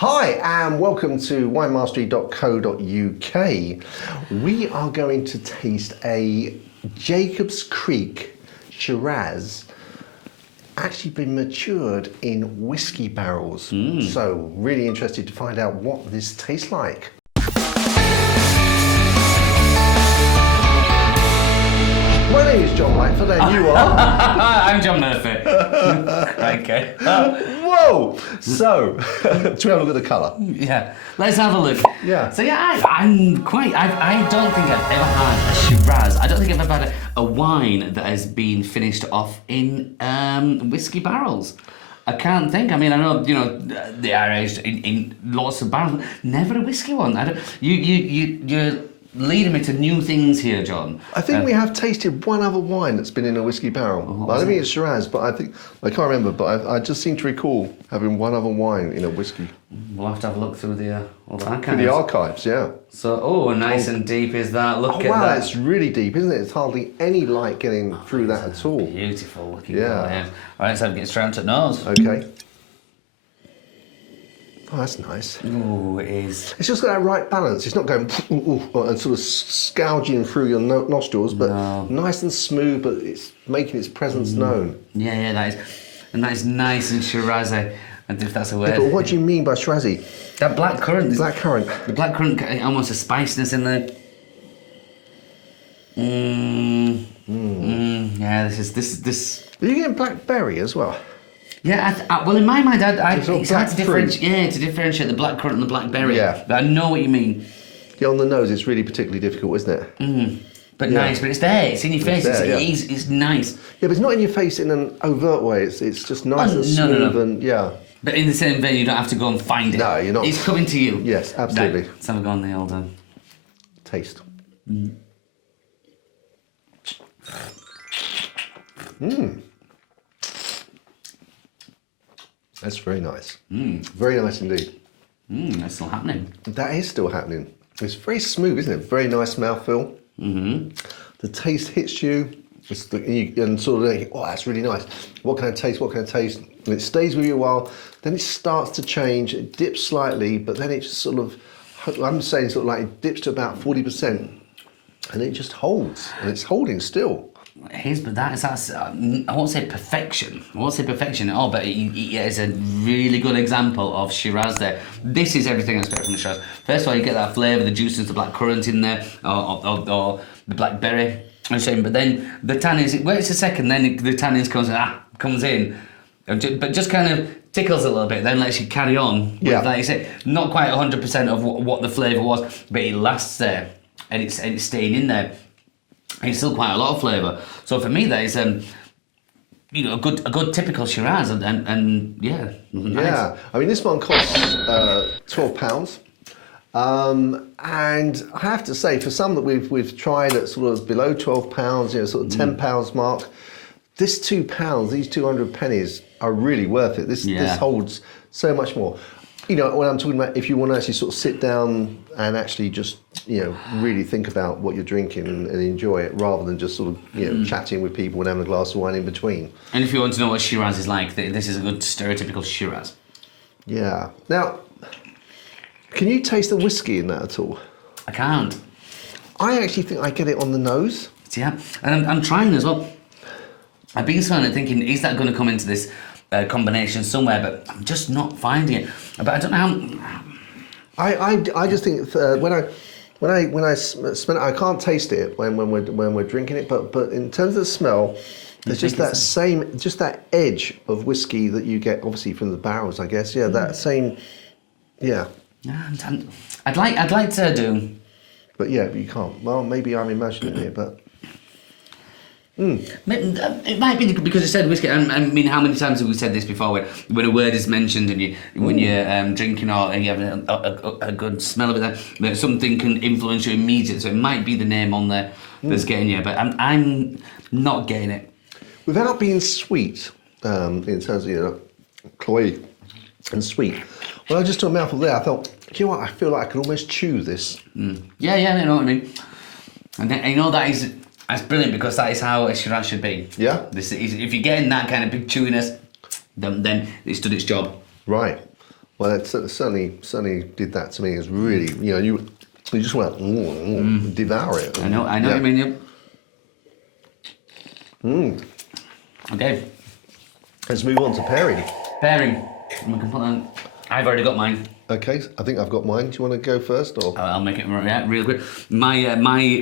Hi and welcome to winemastery.co.uk. We are going to taste a Jacob's Creek Shiraz, actually been matured in whiskey barrels. So really interested to find out what this tastes like. My name is John Lightfoot and you are? I'm John Murphy. Okay. Whoa! So, should we have a look at the colour? Yeah, let's have a look. Yeah. So yeah, I don't think I've ever had a Shiraz. I don't think I've ever had a wine that has been finished off in whiskey barrels. I can't think. I mean, I know, you know, they are aged in lots of barrels, but never a whiskey one. You're leading me to new things here, John. I think we have tasted one other wine that's been in a whiskey barrel. I don't think it's Shiraz, but I can't remember, but I just seem to recall having one other wine in a whiskey. We'll have to have a look through the all the archives. Through the archives, yeah. So, nice and deep is that. Look at wow, that. it's really deep, isn't it? It's hardly any light getting through that at all. Beautiful looking. Yeah. All right, so get straight to the nose. Okay. Oh, that's nice. Ooh, it is. It's just got that right balance. It's not going and sort of scourging through your nostrils, but nice and smooth, but it's making its presence known. Yeah, that is nice and Shiraz-y, and if that's a word. Yeah, but what do you mean by Shiraz-y? That black currant. Blackcurrant. The blackcurrant, almost a spiciness in there. Yeah, this. Are you getting blackberry as well? Yeah, well, in my mind, it's hard to fruit. differentiate the blackcurrant and the blackberry. Yeah. But I know what you mean. Yeah, on the nose, it's really particularly difficult, isn't it? But nice, but it's there. It's in your face. It's nice. Yeah, but it's not in your face in an overt way. It's just nice and smooth and yeah. But in the same vein, you don't have to go and find it. No, you're not. It's coming to you. Yes, absolutely. Right, let's have a go on the old Taste. That's very nice. Very nice indeed. That's still happening. That is still happening. It's very smooth, isn't it? Very nice mouthfeel. The taste hits you, and sort of think, oh, that's really nice. What can I taste? What can I taste? And it stays with you a while. Then it starts to change. It dips slightly, but then it just sort of, I'm saying sort of like it dips to about 40%, and it just holds, and it's holding still. It is, but that's I won't say perfection. I won't say perfection at all, but it is a really good example of Shiraz there. This is everything I expect from the Shiraz. First of all, you get that flavour, the juiciness, the black currant in there, or the blackberry. I'm saying, but then the tannins, wait a second, then the tannins comes in, but just kind of tickles a little bit, then lets you carry on with, like you say, not quite 100% of what the flavour was, but it lasts there, and it's staying in there. It's still quite a lot of flavour. So for me, that is a good typical Shiraz, and yeah, nice. Yeah. I mean, this one costs £12, and I have to say, for some that we've tried at sort of below £12, sort of £10 mark, this £2, these 200 pennies are really worth it. This holds so much more. You know, when I'm talking about if you want to actually sort of sit down and actually just, really think about what you're drinking and enjoy it rather than just sort of, chatting with people and having a glass of wine in between. And if you want to know what Shiraz is like, this is a good stereotypical Shiraz. Yeah. Now, can you taste the whiskey in that at all? I can't. I actually think I get it on the nose. Yeah, and I'm trying as well. I've been sort of thinking, is that going to come into this combination somewhere? But I'm just not finding it. But I don't know how. I just think when I smell it, I can't taste it when we're drinking it. But in terms of the smell, there's just that edge of whiskey that you get obviously from the barrels, I guess. Yeah, that same. Yeah. I'd like to do. But yeah, but you can't. Well, maybe I'm imagining it, but. It might be because you said whiskey. I mean, how many times have we said this before? When a word is mentioned and when you're drinking or you have a good smell of it, that something can influence you immediately. So it might be the name on there that's getting you, but I'm not getting it. Without being sweet, in terms of cloying and sweet. When I just took a mouthful there, I thought, you know what? I feel like I could almost chew this. Yeah, you know what I mean. And then, that's brilliant because that is how a Shiraz should be. Yeah. If you're getting that kind of big chewiness, then it's done its job. Right. Well, it certainly did that to me. It's really, you just want to devour it. I know what you mean. Okay. Let's move on to pairing. Pairing. We can put that. I've already got mine. Okay, I think I've got mine. Do you want to go first, or? I'll make it real quick. My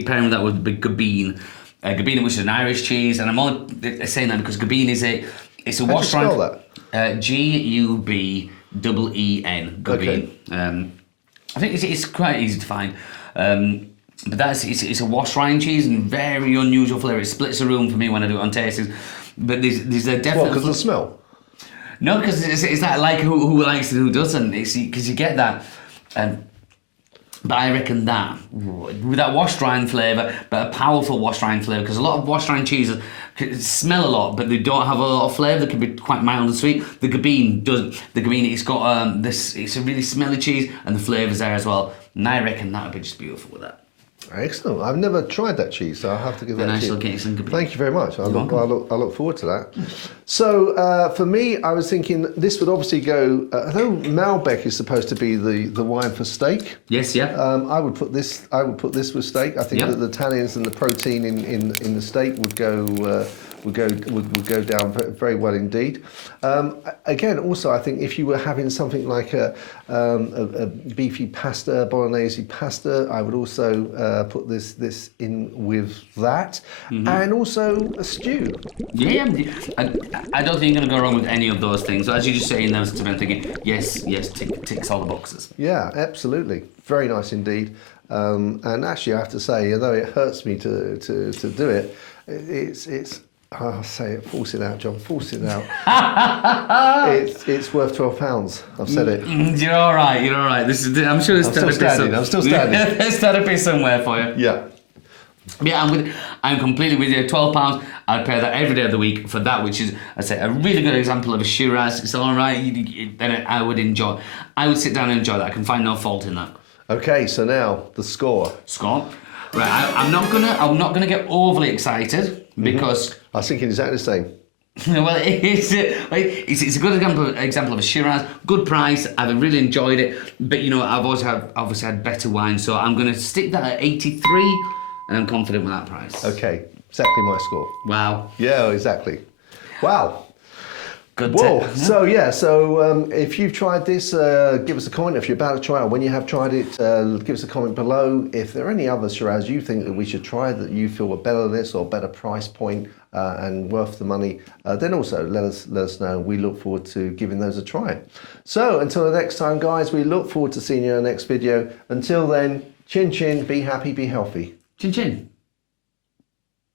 pairing with that would be Gabine. Gabine, which is an Irish cheese, and I'm only saying that because Gabine is it's a wash rind. How do you spell that? Gubeen. Gabine. Okay. I think it's quite easy to find. But it's a wash rind cheese and very unusual flavour. It splits the room for me when I do it on tastings. But there's a definite. What? Because of the smell. No, because it's that like who likes it, who doesn't. Because you get that. But I reckon that with that washed rind flavour, but a powerful washed rind flavour, because a lot of washed rind cheeses smell a lot, but they don't have a lot of flavour. They can be quite mild and sweet. The Gabine doesn't. The Gabine, it's got it's a really smelly cheese, and the flavour's there as well. And I reckon that would be just beautiful with that. Excellent. I've never tried that cheese, so I'll have to give that a nice cheese. Gabine. Thank you very much. I look forward to that. So for me, I was thinking this would obviously go. Although Malbec is supposed to be the wine for steak. Yes, yeah. I would put this with steak. I think that the tannins and the protein in the steak would go down very well indeed. Again, also I think if you were having something like a beefy pasta, bolognese pasta, I would also put this in with that, and also a stew. Yeah, I don't think you're going to go wrong with any of those things. So as you just say in those, I'm thinking, yes, ticks all the boxes. Yeah, absolutely. Very nice indeed. And actually, I have to say, although it hurts me to do it, it's. I'll say it, force it out, John, force it out. it's worth £12. I've said it. You're all right. I'm sure there's I'm still standing. There's therapy somewhere for you. Yeah. Yeah, I'm completely with you. £12. I'd pay that every day of the week for that, which is, I'd say, a really good example of a Shiraz. It's all right. Then I would enjoy. I would sit down and enjoy that. I can find no fault in that. Okay, so now the score. Right, I'm not gonna get overly excited because I was thinking exactly the same. Well, it's a good example of a Shiraz. Good price. I've really enjoyed it, but I've obviously had better wine, so I'm gonna stick that at 83, and I'm confident with that price. Okay, exactly my score. Wow. Yeah, exactly. Wow. Good. Whoa. So if you've tried this, give us a comment. If you're about to try it, when you have tried it, give us a comment below. If there are any other Shiraz you think that we should try that you feel are better than this or better price point and worth the money, then also let us know. We look forward to giving those a try. So until the next time, guys, we look forward to seeing you in the next video. Until then, chin chin, be happy, be healthy. Chin chin.